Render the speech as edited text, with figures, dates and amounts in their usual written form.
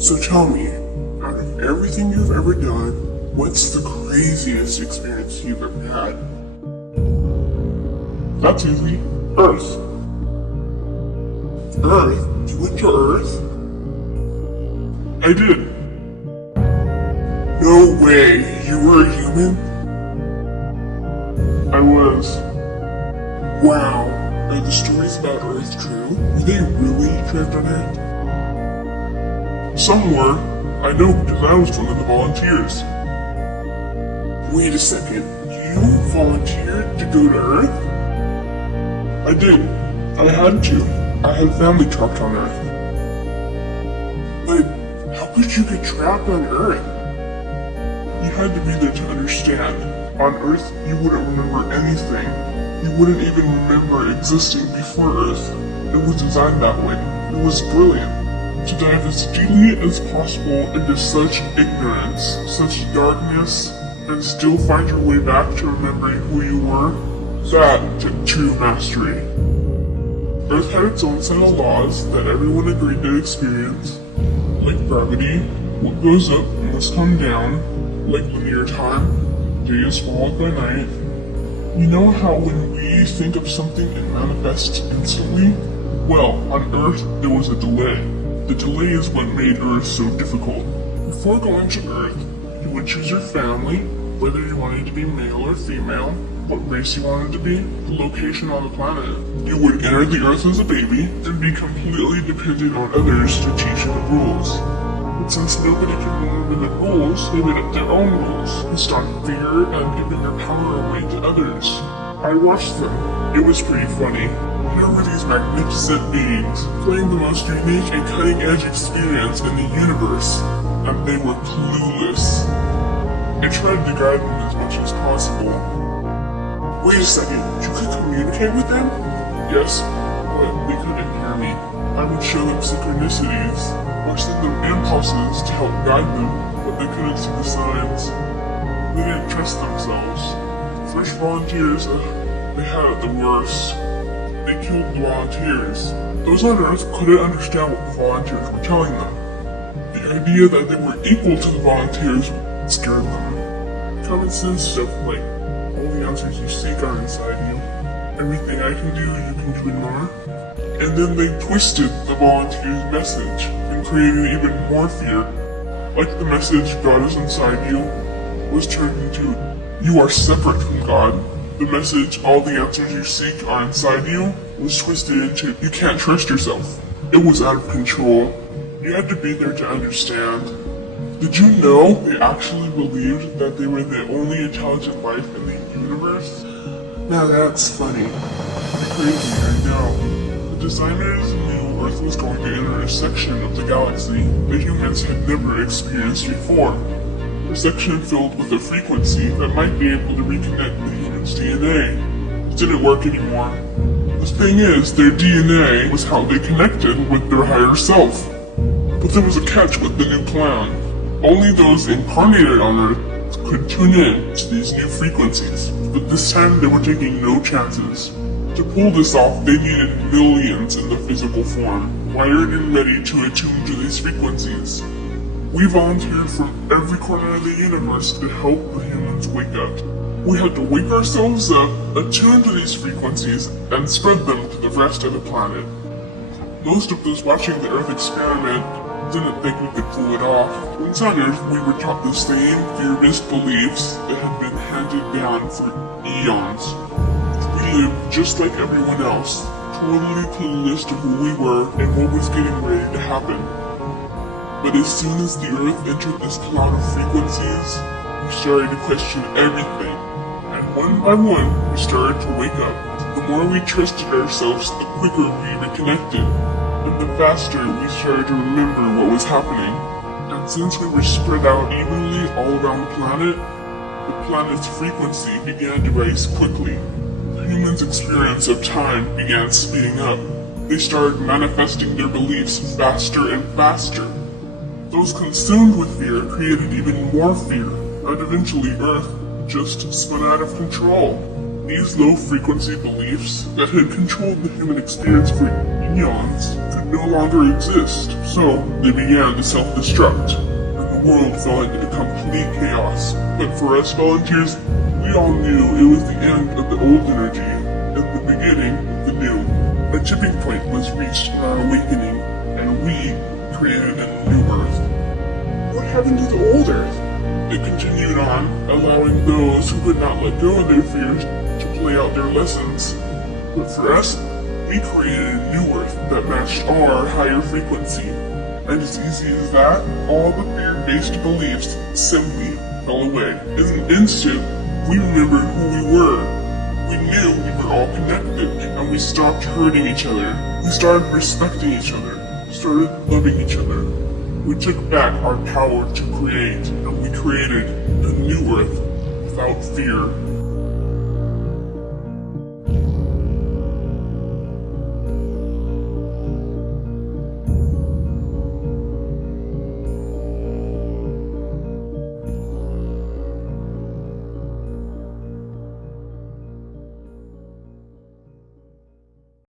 So tell me, out of everything you've ever done, what's the craziest experience you've ever had? That's easy. Earth. Earth? You went to Earth? I did. No way, you were a human? I was. Wow, are the stories about Earth true? Were they really trapped on Earth? Some were. I know because I was one of the volunteers. Wait a second, you volunteered to go to Earth? I did. I had to. I had family trapped on Earth. But how could you get trapped on Earth? You had to be there to understand. On Earth, you wouldn't remember anything. You wouldn't even remember existing before Earth. It was designed that way. It was brilliant. To dive as deeply as possible into such ignorance, such darkness, and still find your way back to remembering who you were, that took true mastery. Earth had its own set of laws that everyone agreed to experience, like gravity. What goes up must come down, like linear time. Day is followed by night. You know how when we think of something it manifests instantly? Well, on Earth there was a delay. The delay is what made Earth so difficult. Before going to Earth, you would choose your family, whether you wanted to be male or female, what race you wanted to be, the location on the planet. You would enter the Earth as a baby and be completely dependent on others to teach you the rules. But since nobody could remember the rules, they made up their own rules and started fear and giving their power away to others. I watched them. It was pretty funny. Here were these magnificent beings, playing the most unique and cutting-edge experience in the universe, and they were clueless. I tried to guide them as much as possible. Wait a second, you could communicate with them? Yes, but they couldn't hear me. I would show them synchronicities, or send them impulses to help guide them, but they couldn't see the signs. They didn't trust themselves. First volunteers, they had it the worst. They killed the volunteers. Those on Earth couldn't understand what the volunteers were telling them. The idea that they were equal to the volunteers scared them. Common sense stuff like, all the answers you seek are inside you. Everything I can do, you can do and more. And then they twisted the volunteers' message and created even more fear. Like the message, God is inside you, was turned into, you are separate from God. The message, all the answers you seek are inside you, was twisted into, you can't trust yourself. It was out of control. You had to be there to understand. Did you know they actually believed that they were the only intelligent life in the universe? Now that's funny. Crazy, I know. The designers knew Earth was going to enter a section of the galaxy that humans had never experienced before. A section filled with a frequency that might be able to reconnect the human's DNA. It didn't work anymore. The thing is, their DNA was how they connected with their higher self. But there was a catch with the new plan. Only those incarnated on Earth could tune in to these new frequencies, but this time they were taking no chances. To pull this off, they needed millions in the physical form, wired and ready to attune to these frequencies. We volunteered from every corner of the universe to help the humans wake up. We had to wake ourselves up, attune to these frequencies, and spread them to the rest of the planet. Most of those watching the Earth experiment didn't think we could pull it off. Once on Earth, we were taught the same fear-based beliefs that had been handed down for eons. We lived just like everyone else, totally clueless to who we were and what was getting ready to happen. But as soon as the Earth entered this cloud of frequencies, we started to question everything. And one by one, we started to wake up. The more we trusted ourselves, the quicker we reconnected. And the faster we started to remember what was happening. And since we were spread out evenly all around the planet's frequency began to rise quickly. The humans' experience of time began speeding up. They started manifesting their beliefs faster and faster. Those consumed with fear created even more fear, and eventually Earth just spun out of control. These low-frequency beliefs that had controlled the human experience for eons could no longer exist. So they began to self-destruct, and the world fell into complete chaos. But for us volunteers, we all knew it was the end of the old energy and the beginning of the new. A tipping point was reached in our awakening, and we created a new Earth. What happened to the old Earth? It continued on, allowing those who could not let go of their fears to play out their lessons. But for us, we created a new Earth that matched our higher frequency. And as easy as that, all the fear-based beliefs simply fell away. In an instant, we remembered who we were. We knew we were all connected, and we stopped hurting each other. We started respecting each other. We started loving each other. We took back our power to create, and we created a new Earth without fear.